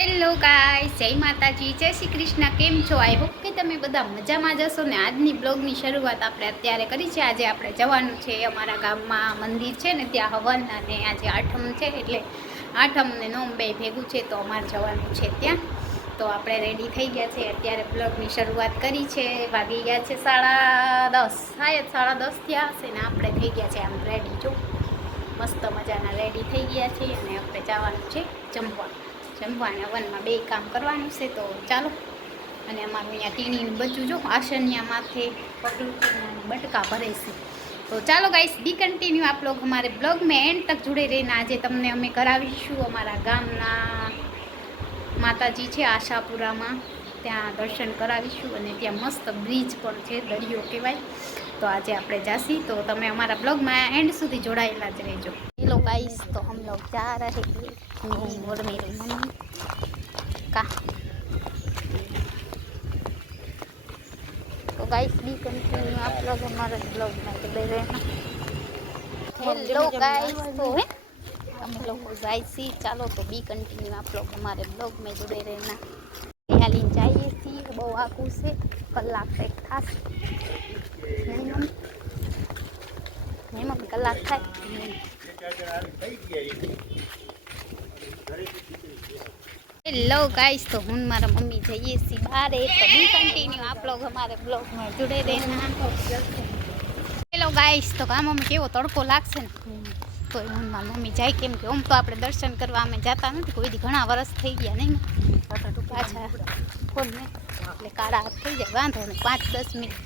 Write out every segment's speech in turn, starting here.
Hello guys, જય માતાજી, જય શ્રી કૃષ્ણ. કેમ છો? આઈ હોપ કે તમે બધા મજામાં જશો ને. આજની બ્લોગની શરૂઆત આપણે અત્યારે કરી છે. આજે આપણે જવાનું છે અમારા ગામમાં મંદિર છે ને ત્યાં હવન, અને આજે આઠમ છે એટલે આઠમ ને નોમ બે ભેગું છે તો અમારે જવાનું છે ત્યાં. તો આપણે રેડી થઈ ગયા છે. અત્યારે બ્લોગની શરૂઆત કરી છે. વાગી ગયા છે 10:30, શાયદ 10:30 થયા હશે ને આપણે થઈ ગયા છે આમ રેડી. જો મસ્ત મજાના રેડી થઈ ગયા છે અને આપણે જવાનું છે જમવાના વનમાં બે કામ કરવાનું છે. તો ચાલો. અને અમારું અહીંયા ટીણીનું બચ્ચું જો આસનિયા માથે પગલું બટકા ભરે છે. તો ચાલો ગાઈસ, બી કન્ટિન્યુ આપ લોગ અમારે બ્લોગ મેં એન્ડ તક जुड़े रहीને. આજે તમને અમે કરાવીશું અમારા ગામના માતાજી છે આશાપુરામાં, ત્યાં દર્શન કરાવીશું. અને ત્યાં મસ્ત બ્રિજ પણ છે, દરિયો કહેવાય. તો આજે આપણે જાસી, તો તમે અમારા બ્લોગમાં એન્ડ સુધી જોડાયેલા જ રહેજો. હેલો गाइस, तो हम लोग जा रहे हैं, मेरी और मेरी मम्मी का. तो गाइस, बी कंटिन्यू आप लोग हमारे ब्लॉग में जुड़े रहना. हेलो गाइस, तो हम लोग जाए सी. ચાલો તો બી કન્ટિન્યુ આપ લોગ हमारे ब्लॉग में जुड़े रहना. યાલીન જઈએ છીએ, બહુ આખું છે, કલાક એક થશે નહીં મમ્મી, કલાક થાય. હેલો गाइस, तो હું મારા મમ્મી જઈએ છીએ બહાર. તો બી કન્ટિન્યુ આપ લોગ हमारे ब्लॉग में जुड़े रहना. હેલો गाइस, તો ગામમાં કેવો તડકો લાગશે ને, તો હું મારા મમ્મી જાય. કેમ કે આમ તો આપણે દર્શન કરવા અમે જતા નથી કોઈ દી, ઘણા વર્ષ થઈ ગયા નહીં પાછા કોને, એટલે કાળા હાથ થઈ જાય. વાંધો નહીં, 5-10 મિનિટ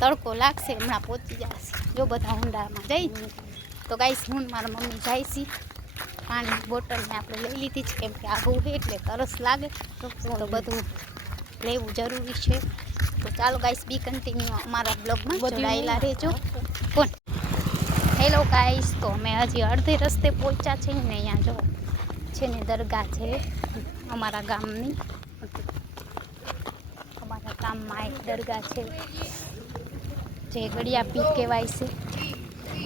તડકો લાગશે, હમણાં પહોંચી જશે. જો બધા ઊંડામાં જઈ. તો ગાઈસ, હું મારા મમ્મી જાય છે. પાણીની બોટલને આપણે લઈ લીધી છે, કેમ કે આવું છે એટલે તરસ લાગે, તો બધું લેવું જરૂરી છે. તો ચાલો ગાઈસ, બી કન્ટિન્યુ અમારા બ્લોગમાં જોડાયેલા રહેજો. કોણ હેલો ગાઈસ, તો અમે હજી અડધે રસ્તે પહોંચ્યા છે ને. અહીંયા જો છે ને દરગાહ છે અમારા ગામની. અમારા ગામમાં એક દરગાહ છે જે ગળિયા પીર કહેવાય છે.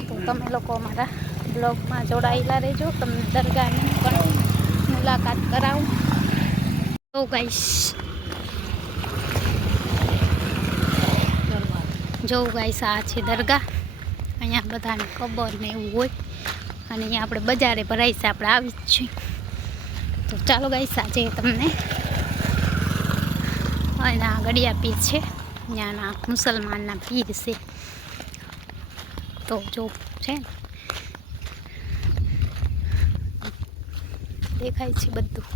તો તમે લોકો અમારા બ્લોગમાં જોડાયેલા રહેજો, તમને દરગાહની પણ મુલાકાત કરાવું. તો ગાઈસ, જો ગાઈસ, આ છે દરગાહ. અહીંયા બધાને ખબર ને એવું હોય, અને અહીંયા આપણે બજારે ભરાય છે, આપણે આવી જ છીએ. તો ચાલો ગાઈસ, આજે તમને એના ગળિયા પીર છે, ત્યાંના મુસલમાનના પીર છે. તો જો છે ને દેખાય છે બધું.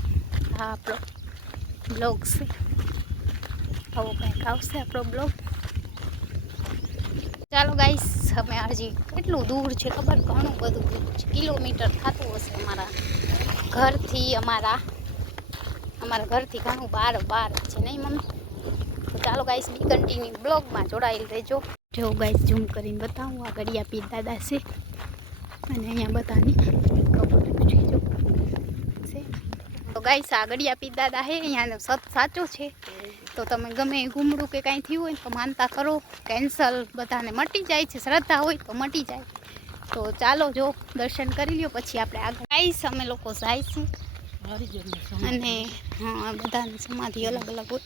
આ આપણો બ્લોગ છે, આવો કંઈક આવશે આપણો બ્લોગ. ચાલો ગાઈસ, અમે હજી કેટલું દૂર છે ખબર, ઘણું બધું દૂર છે, કિલોમીટર થતું હશે અમારા ઘરથી. અમારા ઘરથી ઘણું બાર છે નહીં મમ્મી? તો ચાલો ગાઈસ, બી કન્ટિન્યુ બ્લોગમાં જોડાયેલ રહેજો. જો ગાઈસ, ઝૂમ કરીને બતાવું, આ ગળિયા પીર દાદા છે, અને અહીંયા બધાની ખબર છે. જો તો ગાઈસ, આ ગળિયા પીર દાદા છે, અહીંયાનો સત સાચો છે. તો તમે ગમે ગુમડું કે કાંઈ થયું હોય તો માનતા કરો, કેન્સલ બધાને મટી જાય છે. શ્રદ્ધા હોય તો મટી જાય. તો ચાલો, જો દર્શન કરી લ્યો, પછી આપણે આગળ ગાઈસ અમે લોકો જઈશું. અને હા, બધાની સમાધિ અલગ અલગ હોય,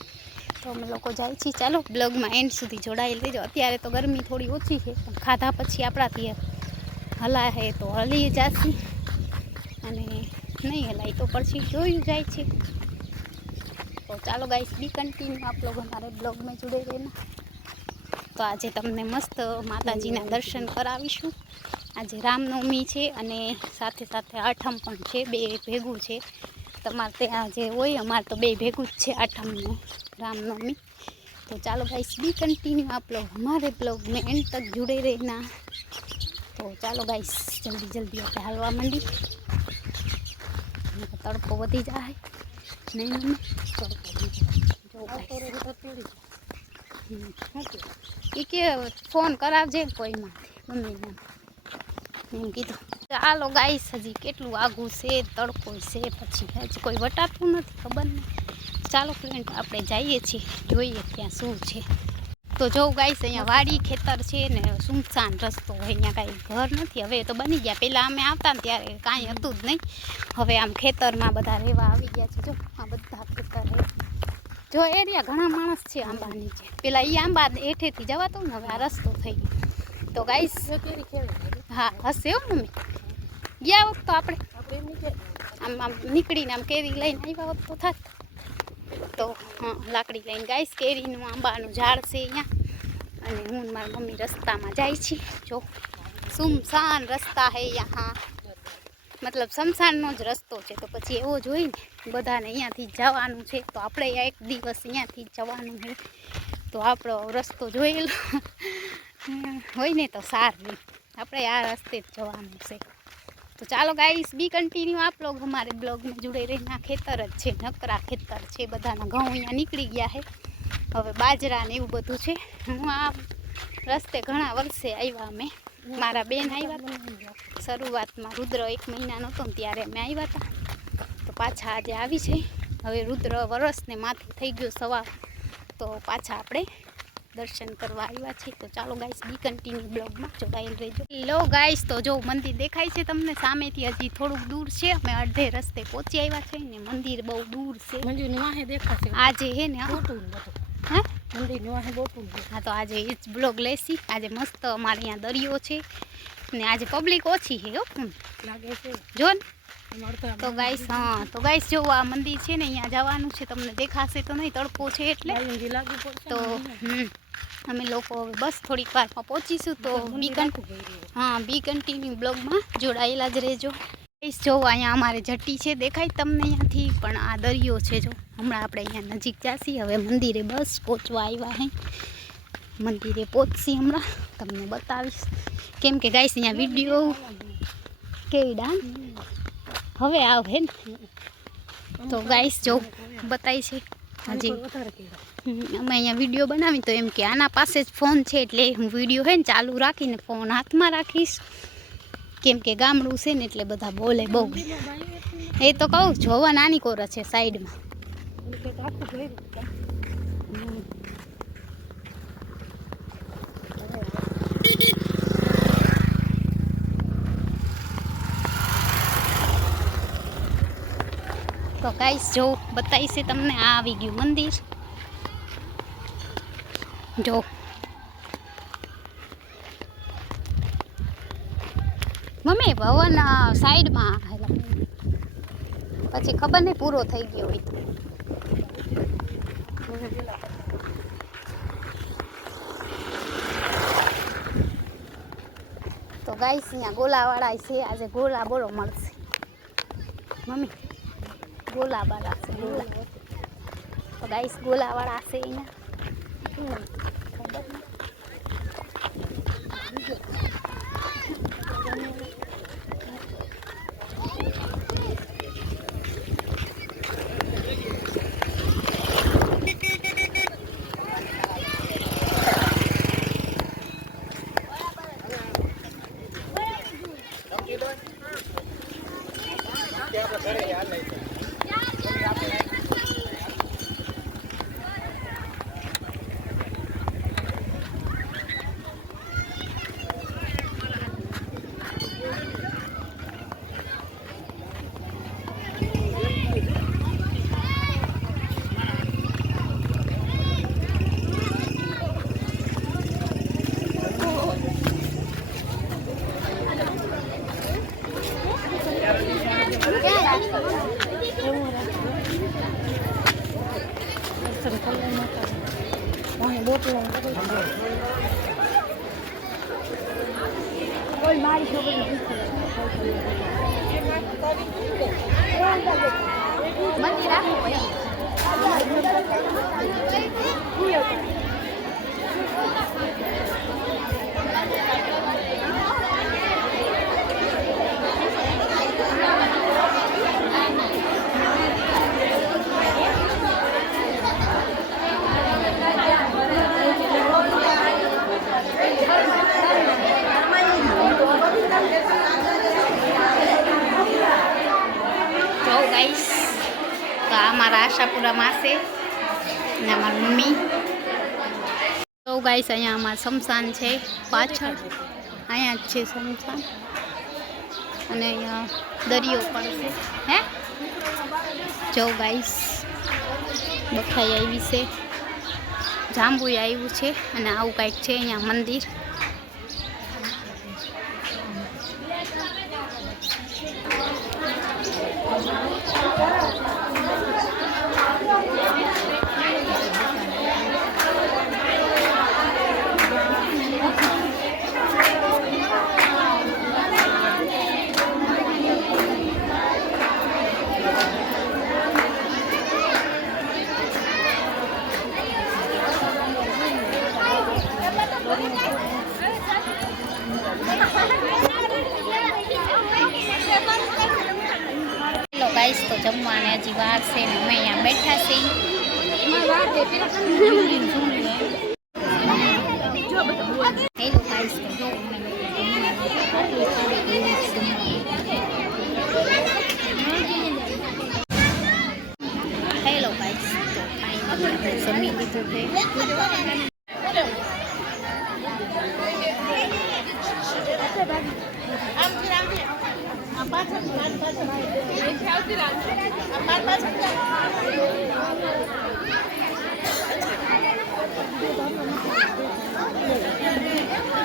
તો અમે લોકો જાય છીએ. ચાલો, બ્લોગમાં એન્ડ સુધી જોડાયેલ રહેજો. અત્યારે તો ગરમી થોડી ઓછી છે, પણ ખાધા પછી આપણાથી હલાય તો હલી જાશી, અને નહીં હલાય તો પછી જોયું જાય છે. તો ચાલો ગાઈસ, બી કન્ટિન્યુ આપ લોગ हमारे ब्लॉग में जुड़े रहना. તો આજે તમને મસ્ત માતાજીના દર્શન કરાવીશું. આજે રામનવમી છે અને સાથે સાથે આઠમ પણ છે, બે ભેગું છે. તમારે ત્યાં જે હોય, અમારે તો બે ભેગું જ છે, આઠમનું रामनवमी. तो चलो गाइस, बी कंटिन्यू आप लोग हमारे ब्लॉग में एंड तक जुड़े रहना. तो चलो गाइस, जल्दी जल्दी आप हलवा मंडी, तड़को वधी जाए नहीं मम्मी? के फोन करावजे कोई मम्मी ने एम कीधुं. चालो गाइस, हजी केटलुं आगुं छे, तड़को छे, पछी हजी कोई वटाતું નથી, खबर नहीं. चालो फ्रेंड, આપણે જઈએ છીએ, જોઈએ ત્યાં શું છે. તો જો ગાઈસ અહીંયા વાડી ખેતર છે ને સુમસાન રસ્તો હોય, અહીંયા કાંઈ ઘર નથી. હવે તો બની ગયા, પહેલાં અમે આવતા ને ત્યારે કાંઈ હતું જ નહીં. હવે આમ ખેતરમાં બધા રહેવા આવી ગયા છે. જો આ બધા ખેતર જો એરિયા ઘણા માણસ છે આંબા નીચે. પહેલાં એ આંબા હેઠેથી જવાતું ને હવે આ રસ્તો થઈ ગયો. તો ગાઈસ હા હશે હો મમ્મી, ગયા વખત તો આપણે આમ નીકળીને આમ કેરી લઈને આવ્યા હોત તો થાત. તો હા લાકડી લઈને ગાઈસ કેરીનું આંબાનું ઝાડ છે અહીંયા, અને હું મારી મમ્મી રસ્તામાં જાય છે. જો સુમસાન રસ્તા હે યહાં, મતલબ શમશાનનો જ રસ્તો છે. તો પછી એવો જ હોય ને, બધાને અહીંયાથી જવાનું છે. તો આપણે એક દિવસ અહીંયાથી જવાનું છે. તો આપણો રસ્તો જોયેલો હોય ને તો સારું, આપણે આ રસ્તે જ જવાનું છે. તો ચાલો ગાઈસ બી કન્ટિન્યુ આપ લોગ અમારે બ્લોગમાં જોડે રહીને. આ ખેતર જ છે, નકરા ખેતર છે, બધાના ઘઉં અહીંયા નીકળી ગયા છે. હવે બાજરા ને એવું બધું છે. હું આ રસ્તે ઘણા વર્ષે આવ્યા, અમે મારા બેન આવ્યા હતા શરૂઆતમાં. રુદ્ર 1 મહિનાનો હતો ને ત્યારે અમે આવ્યા હતા. તો પાછા આજે આવી છે. હવે રુદ્ર વરસને માથે થઈ ગયો સવાર, તો પાછા આપણે દર્શન કરવા આવ્યા છે. તો ચાલો ગાઈસ બી કન્ટિન્યુ બ્લોગમાં જોડાયેલ રહેજો. લો ગાઈસ તો જો મંદિર દેખાય છે તમને સામેથી, હજી થોડુંક દૂર છે. અમે અડધે રસ્તે પહોંચી આવ્યા છે ને મંદિર બહુ દૂર છે. આજે હે ને હા તો આજે એ જ બ્લોગ લેસી. આજે મસ્ત અમારે અહીંયા દરિયો છે ને આજે પબ્લિક ઓછી છે હો લાગે છે જો ને. તો ગાઈસ હા તો ગાઈસ જો આ મંદિર છે ને અહીંયા જવાનું છે, તમને દેખાશે તો નહીં, તડકો છે એટલે. તો અમે લોકો હવે બસ થોડીક વારમાં પહોંચીશું. તો બી કન્ટિન્યુ બ્લોગમાં જોડાયેલા જ રહેજો. ગાઈસ જો અહીંયા અમારે જટ્ટી છે, દેખાય તમને અહીંયાથી, પણ આ દરિયો છે. જો હમણાં આપણે અહીંયા નજીક જાસી. હવે મંદિરે બસ પહોંચવા આવ્યા હે, મંદિરે પહોંચશી હમણાં તમને બતાવીશ. કેમ કે ગાઈસ અહીંયા વિડીયો કેવી ડાન હવે આવે ને, તો ગાઈસ જો બતાવી છે હજી. અમે અહીંયા વિડીયો બનાવી તો એમ કે આના પાસે જ ફોન છે, એટલે હું વિડીયો હે ને ચાલુ રાખીને ફોન હાથમાં રાખીશ. કેમ કે ગામડું છે ને એટલે બધા બોલે બહુ. એ તો કહું જોવા નાની કોર છે સાઈડમાં. તો ગાઈસ જો બતાવીશ તમને, આ આવી ગયું મંદિર. જો મમ્મી ભવન સાઈડમાં, પછી ખબર નહીં પૂરો થઈ ગયો હોય તો ગાઈસ અહીંયા ગોલાવાળા છે. આજે ગોલા બોલો મળશે મમ્મી, ગોલા બાલા છે ગોલા. તો ગાઈસ ગોલાવાળા છે અહીંયા. અમારા આશાપુરા માસે ને અમારી મમ્મી તો ગાઈસ અહીંયા અમાર શમશાન છે પાછળ, અહીંયા જ છે શમશાન અને અહીંયા દરિયો પણ છે. હે જો ગાઈસ બખાઈ આવી છે, જાંબુય આવ્યું છે અને આવું કંઈક છે અહીંયા મંદિર. ગાઈસ તો જમવાને હજી વાર છે ને અમે અહીંયા બેઠા છીએ. હેલો ગાઈસ તો જો હેલો ગાઈસ તો ફાઇનલી જમી લીધું છે.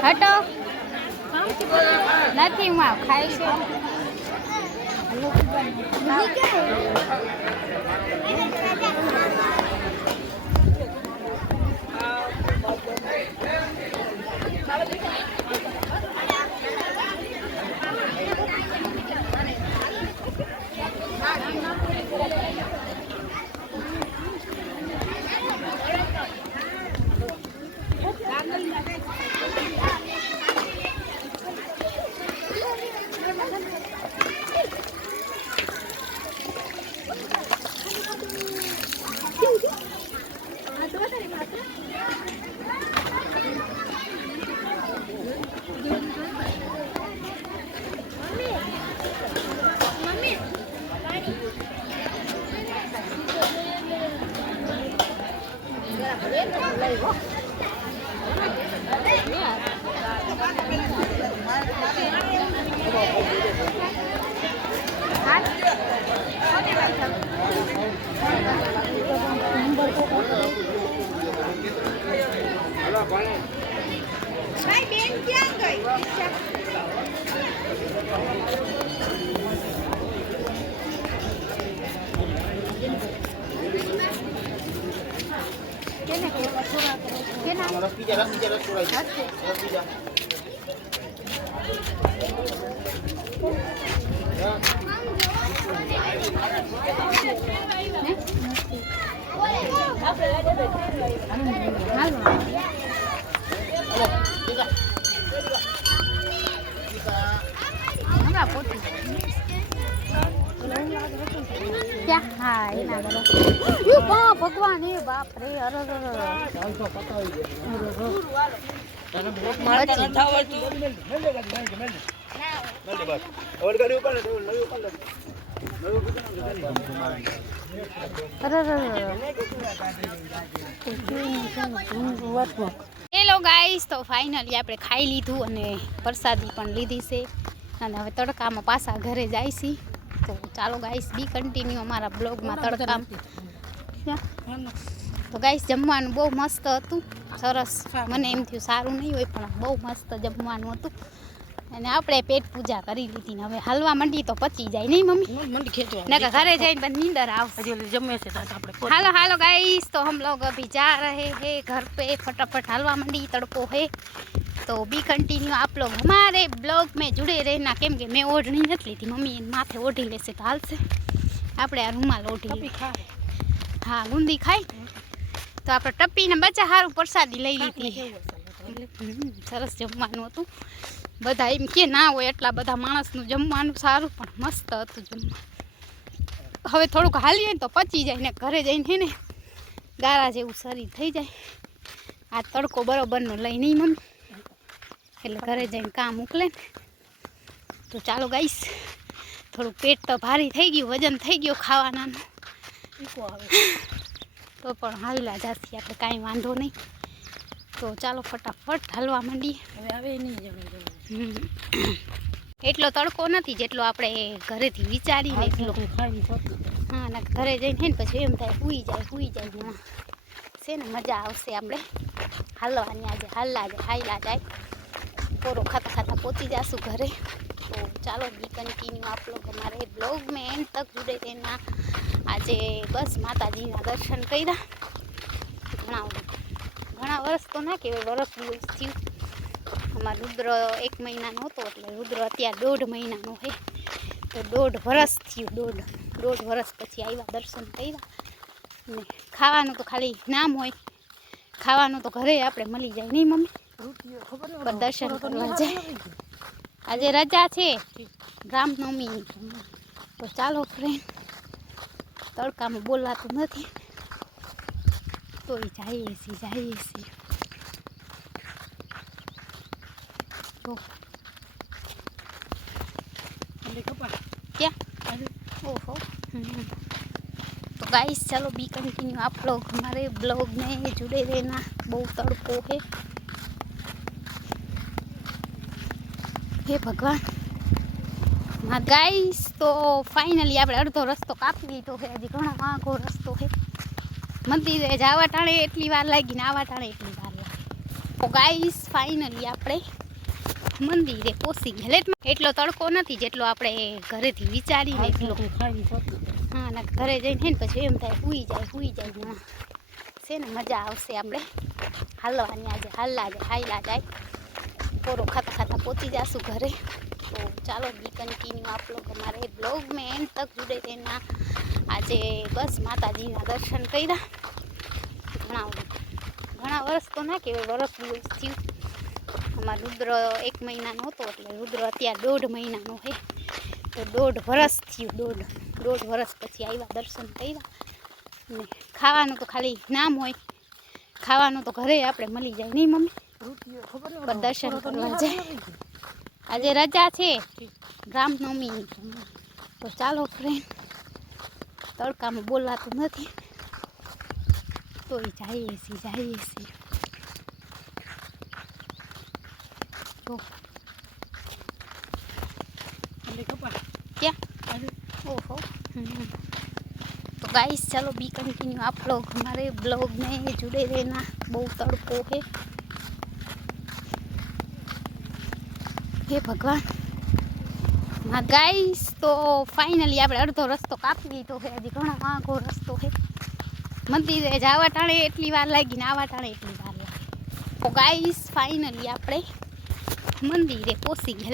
હટો નથી હું ખાઈ છે. હા એના ભગવાન એ બાપ રે. હેલો ગાઈસ તો ફાઇનલી આપણે ખાઈ લીધું અને પ્રસાદી પણ લીધી છે અને હવે તડકામાં પાછા ઘરે જાય છે. તો ચાલો ગાઈસ બી કન્ટિન્યુ અમારા બ્લોગમાં તડકામ. તો ગાઈસ જમવાનું બહુ મસ્ત હતું, સરસ. મને એમ થયું સારું નહીં હોય પણ બહુ મસ્ત જમવાનું હતું અને આપણે પેટ પૂજા કરી લીધી ને હવે હાલવા માંડી તો પચી જાય નહીં મમ્મી? નકર ઘરે જઈને પછી નીંદર આવશે. હાલો હાલો गाइस तो हम लोग अभी जा रहे हैं घर पे, फटाफट हालवा मंडी, तड़को है तो बी कंटिन्यू आप लोग हमारे ब्लॉग में जुड़े रहना. केम के मैं ओढ़नी नहीं लीधी, मम्मी माथे ओढ़ी लेसे तो हालसे. આપણે આ રૂમાલ ઓઢી, હા ગુંદી ખાઈ તો આપણે ટપ્પીને બચ્ચા સારું પ્રસાદી લઈ લીધી. સરસ જમવાનું હતું. બધા એમ કે ના હોય એટલા બધા માણસનું જમવાનું સારું પણ મસ્ત હતું જમવાનું. હવે થોડુંક હાલીએ ને તો પચી જાય ને ઘરે જઈને હે ને ગારા જેવું શરીર થઈ જાય. આ તડકો બરોબરનો લઈ નહીં મમ્મી, એટલે ઘરે જઈને કામ મોકલે ને. તો ચાલો ગાઈસ, થોડું પેટ તો ભારી થઈ ગયું, વજન થઈ ગયું ખાવાનાનું, તો પણ હાઈલા જાસી આપણે કાંઈ વાંધો નહીં. તો ચાલો ફટાફટ હાલવા માંડીએ. હવે આવે નહીં જમે. એટલો તડકો નથી જેટલો આપણે ઘરેથી વિચારીને એટલો. હા ને ઘરે જઈને ને પછી એમ થાય સૂઈ જાય છે ને મજા આવશે આપણે હાલવાની. આજે હાલ્યા જાય પોરો ખાતા પહોંચી જશું ઘરે. તો ચાલો બી કન્ટિન્યુ આપ લોગ हमारे ब्लॉग में एंड तक जुड़े रहना. આજે બસ માતાજીના દર્શન કર્યા. ઘણા વર્ષ તો ના કહેવાય, વર્ષ દિવસ થયું. અમારો રુદ્ર 1 મહિનાનો હતો એટલે રુદ્ર અત્યારે 1.5 મહિનાનો છે. તો 1.5 વર્ષ થયું. 1.5 વર્ષ પછી આવ્યા, દર્શન કર્યા. ને ખાવાનું તો ખાલી નામ હોય, ખાવાનું તો ઘરે આપણે મળી જાય નહીં મમ્મી? પણ દર્શન કરવા જાય. આજે રજા છે રામનવમી. તો ચાલો ફ્રેન્ડ, તડકામાં બોલાતું નથી તો જઈએ છીએ. તો ક્યાં? ओहो तो गाइस चलो बी कंटिन्यू आप लोग हमारे ब्लॉग में जुड़े रहना. बहुत तड़को है, हे भगवान. हाँ गाइस, तो फाइनली આપણે અડધો રસ્તો કાપી લીધો છે. હજી ઘણો આગો રસ્તો છે. મંદિરે જવા ટાણે એટલી વાર લાગી ને આવવા ટાણે એટલી વાર લાગી. તો ગાઈસ ફાઇનલી આપણે મંદિરે પહોંચી ગયા. એટલો તડકો નથી જેટલો આપણે ઘરેથી વિચારીને એટલો. હા ને ઘરે જઈને ને પછી એમ થાય સૂઈ જાય છે ને મજા આવશે આપણે હાલવાની. આજે હાલ્યા જાય પોરો ખાતા પહોંચી જશું ઘરે. तो चलो बी कंटिन्यू आप लोग हमारे ब्लॉग में एंड तक जुड़े रहना. આજે બસ માતાજીના દર્શન કર્યા. ઘણા વર્ષ તો ના કહેવાય, વર્ષ દિવસ થયું. અમારો રુદ્ર 1 મહિનાનો હતો એટલે રુદ્ર અત્યારે 1.5 મહિનાનો છે. તો 1.5 વર્ષ થયું. 1.5 વર્ષ પછી આવ્યા, દર્શન કર્યા. ને ખાવાનું તો ખાલી નામ હોય, ખાવાનું તો ઘરે આપણે મળી જાય નહીં મમ્મી? પણ દર્શન કરવા જાય. આજે રજા છે રામનવમી. તો ચાલો ફ્રેન્ડ, તડકામાં બોલાતું નથી તો જઈએ છીએ. તો ક્યાં? ओहो तो गाइस चलो बी कंटिन्यू आप लोग हमारे ब्लॉग में जुड़े रहना. बहुत तड़को है, हे भगवान. हाँ गाइस, तो फाइनली આપણે અડધો રસ્તો કાપી લીધો છે. હજી ઘણો આગો રસ્તો છે. મંદિરે જવા ટાણે એટલી વાર લાગી ને આવવા ટાણે એટલી વાર લાગી. તો ગાઈસ ફાઇનલી આપણે મંદિરે પહોંચી ગયા.